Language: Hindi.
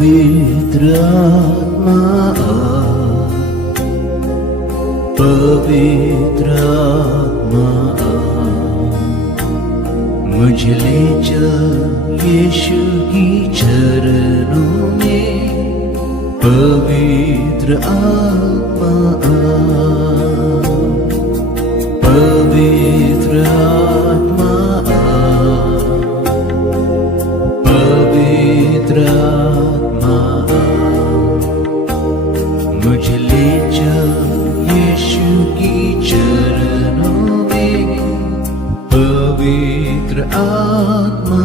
पवित्र आत्मा पवित्र आत्मा मुझे ले चल यीशु की चरणों में पवित्र आत्मा पवित्र आत्मा पवित्र आत्मा मुझे ले चल यीशु की चरणों में पवित्र आत्मा